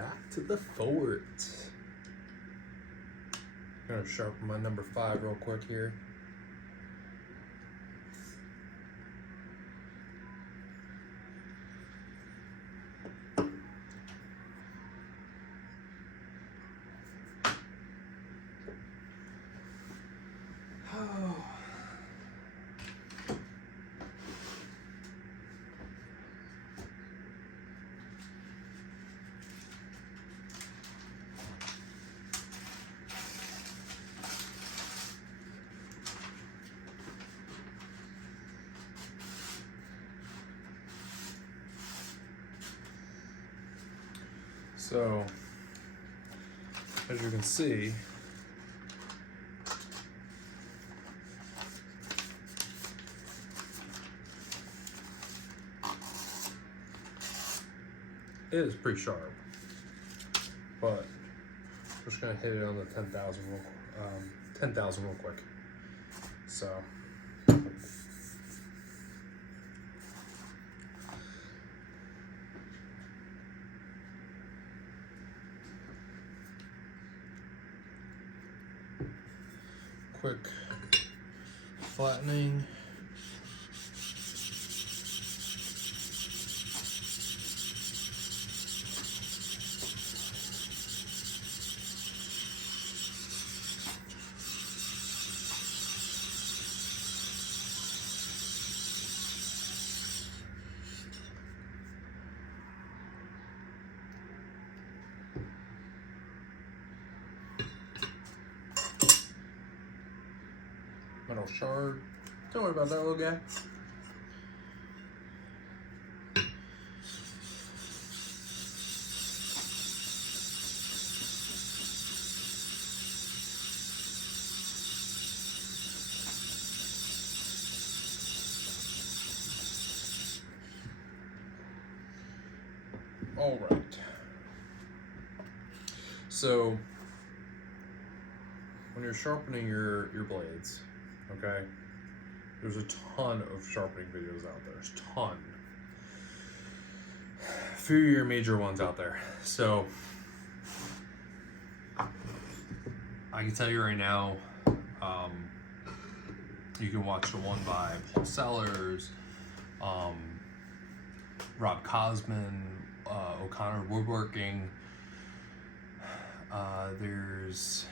back to the fort. I'm gonna sharpen my number 5 real quick here. So, as you can see, it is pretty sharp, but I'm just gonna hit it on the 10,000 real quick. So. Quick flattening. Metal shard. Don't worry about that little guy. All right. So when you're sharpening your blades, okay, there's a ton of sharpening videos out there. There's a ton. A few of your major ones out there. So I can tell you right now, you can watch the one by Paul Sellers, Rob Cosman, O'Connor Woodworking. There's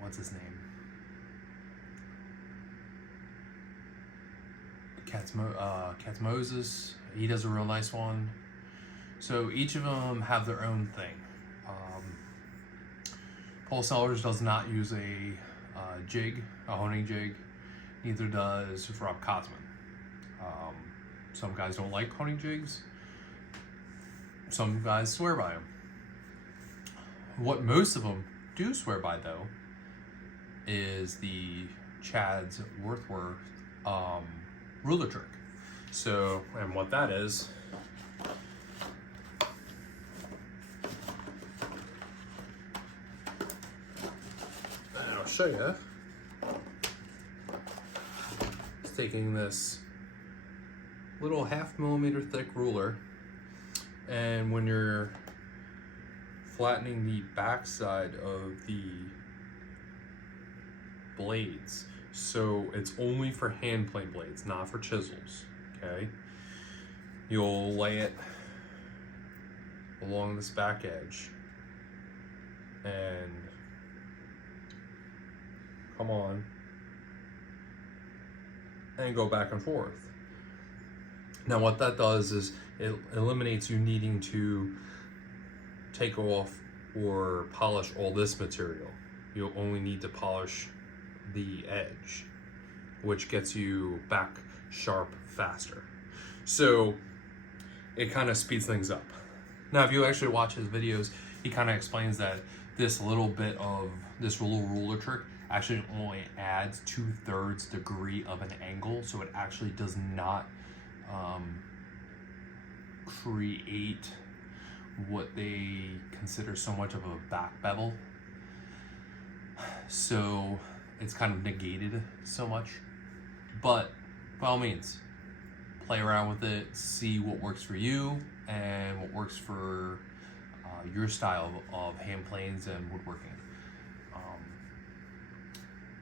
what's his name? Katz Moses. He does a real nice one. So each of them have their own thing. Paul Sellers does not use a jig, a honing jig. Neither does Rob Cosman. Some guys don't like honing jigs. Some guys swear by them. What most of them do swear by, though, is the Chad's Worthworth ruler trick. So, and what that is, and I'll show you. It's taking this little 1/2 millimeter thick ruler, and when you're flattening the backside of the blades, so it's only for hand plane blades, not for chisels, okay? You'll lay it along this back edge and come on and go back and forth. Now what that does is it eliminates you needing to take off or polish all this material. You'll only need to polish the edge, which gets you back sharp faster. So it kind of speeds things up. Now if you actually watch his videos, he kind of explains that this little bit of this little ruler trick actually only adds 2/3 degree of an angle, so it actually does not create what they consider so much of a back bevel. So it's kind of negated so much. But by all means, play around with it, see what works for you and what works works for your style of hand planes and woodworking.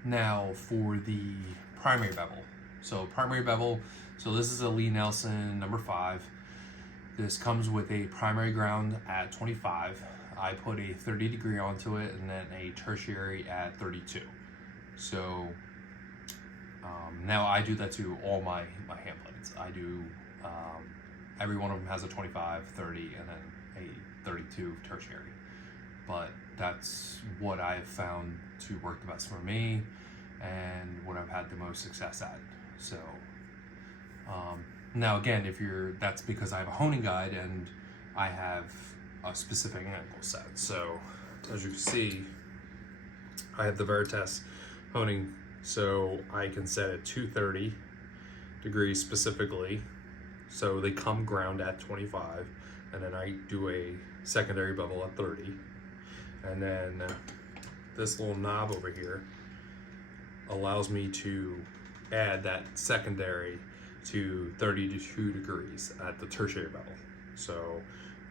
Now for the primary bevel. So primary bevel, so this is a Lee Nelson number 5. This comes with a primary ground at 25. I put a 30 degree onto it and then a tertiary at 32. So now I do that to all my hand planes. I do, every one of them has a 25, 30, and then a 32 tertiary. But that's what I've found to work the best for me and what I've had the most success at. So now again, that's because I have a honing guide and I have a specific angle set. So as you can see, I have the Veritas honing, so I can set it 230 degrees specifically. So they come ground at 25, and then I do a secondary bevel at 30. And then this little knob over here allows me to add that secondary to 32 degrees at the tertiary bevel. So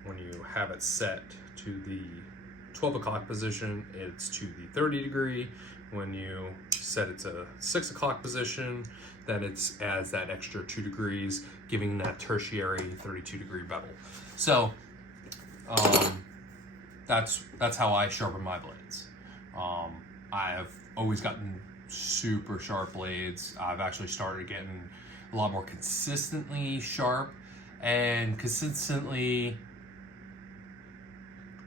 when you have it set to the 12 o'clock position, it's to the 30 degree. When you set it to 6 o'clock position, then it's adds that extra 2 degrees, giving that tertiary 32 degree bevel. So that's how I sharpen my blades. I've always gotten super sharp blades. I've actually started getting a lot more consistently sharp and consistently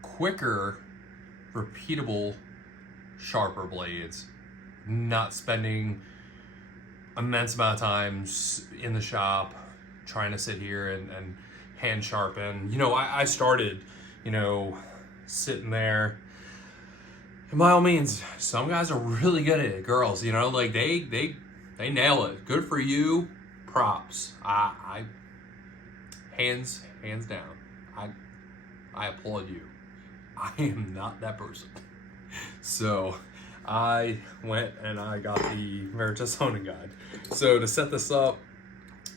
quicker, repeatable, sharper blades. Not spending immense amount of time in the shop trying to sit here and hand sharpen. You know, I started, you know, sitting there. And by all means, some guys are really good at it. Girls, you know, like they nail it. Good for you. Props. I hands down. I applaud you. I am not that person. So I went and I got the Veritas honing guide. So to set this up,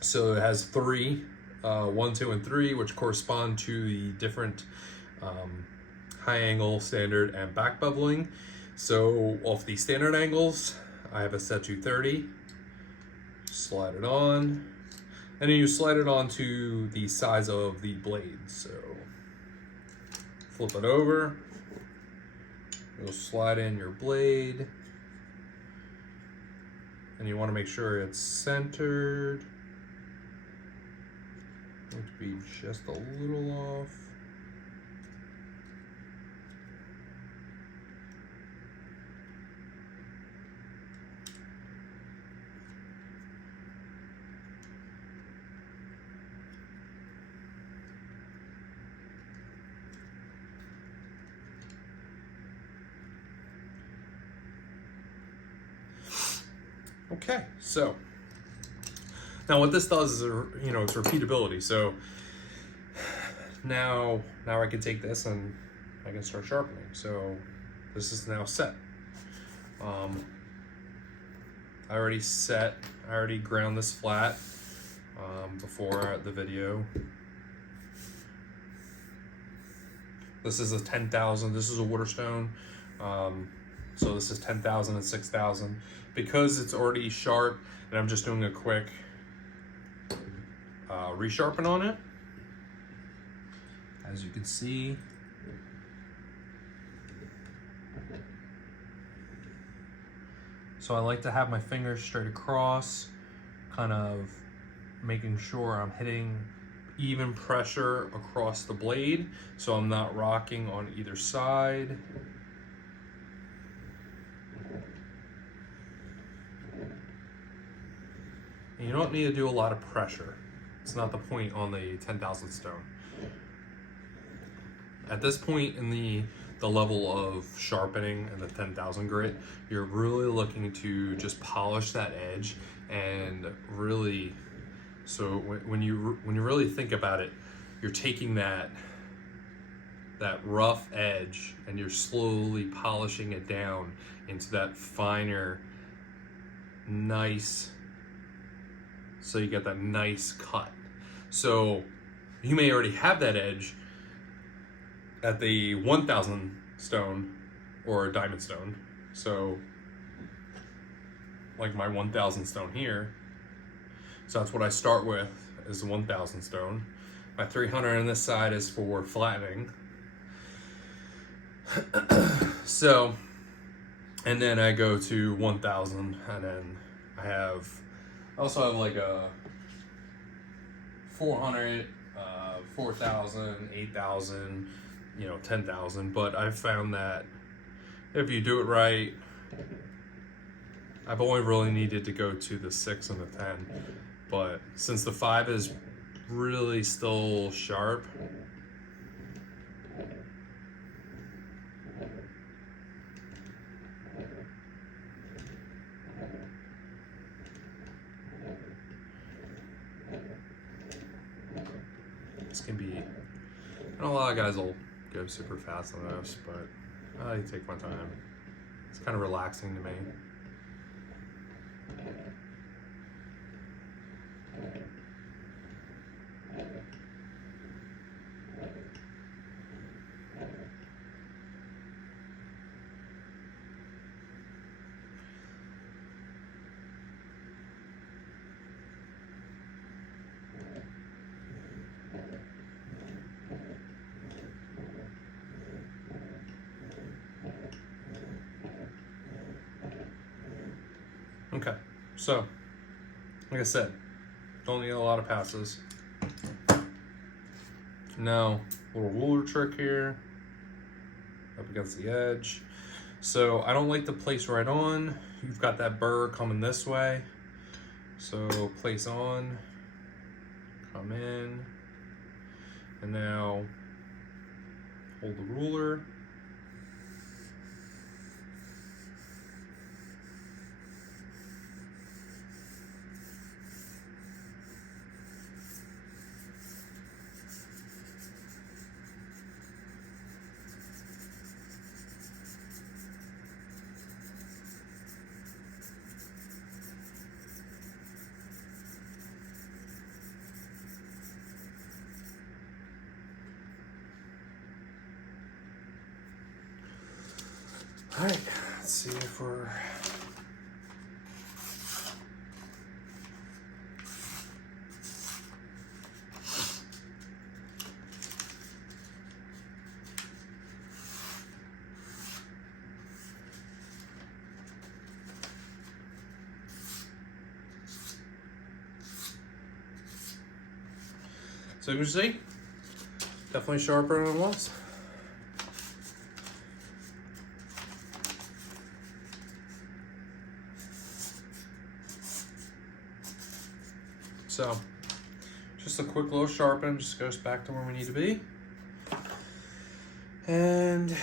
so it has 3, 1, 2, and 3, which correspond to the different high angle, standard, and back beveling. So off the standard angles, I have it set to 30. Slide it on, and then you slide it onto the size of the blade. So flip it over. You'll slide in your blade, and you want to make sure it's centered. Going to be just a little off. Okay, so now what this does is, you know, it's repeatability. So now I can take this and I can start sharpening. So this is now set. I already ground this flat before the video. This is a 10,000. This is a Waterstone. So this is 10,000 and 6,000. Because it's already sharp, and I'm just doing a quick resharpen on it. As you can see, so I like to have my fingers straight across, kind of making sure I'm hitting even pressure across the blade, so I'm not rocking on either side. And you don't need to do a lot of pressure. It's not the point on the 10,000 stone. At this point in the level of sharpening and the 10,000 grit, you're really looking to just polish that edge and really, so when you really think about it, you're taking that rough edge and you're slowly polishing it down into that finer, nice, so you get that nice cut. So you may already have that edge, at the 1000 stone or diamond stone. So like my 1000 stone here. So that's what I start with, is the 1000 stone. My 300 on this side is for flattening. So, and then I go to 1000, and then I also have like a 400, 4000, 8000, 10,000. But I've found that if you do it right, I've only really needed to go to the 6 and the 10. But since the 5 is really still sharp, this can be, I know a lot of guys will go super fast on this, but I take my time. It's kind of relaxing to me. Okay, so like I said, don't need a lot of passes. Now, little ruler trick here, up against the edge. So I don't like to place right on. You've got that burr coming this way. So place on, come in, and now hold the ruler. All right, let's see if we're... So you can see, definitely sharper than it was. So, just a quick little sharpen, just goes back to where we need to be. And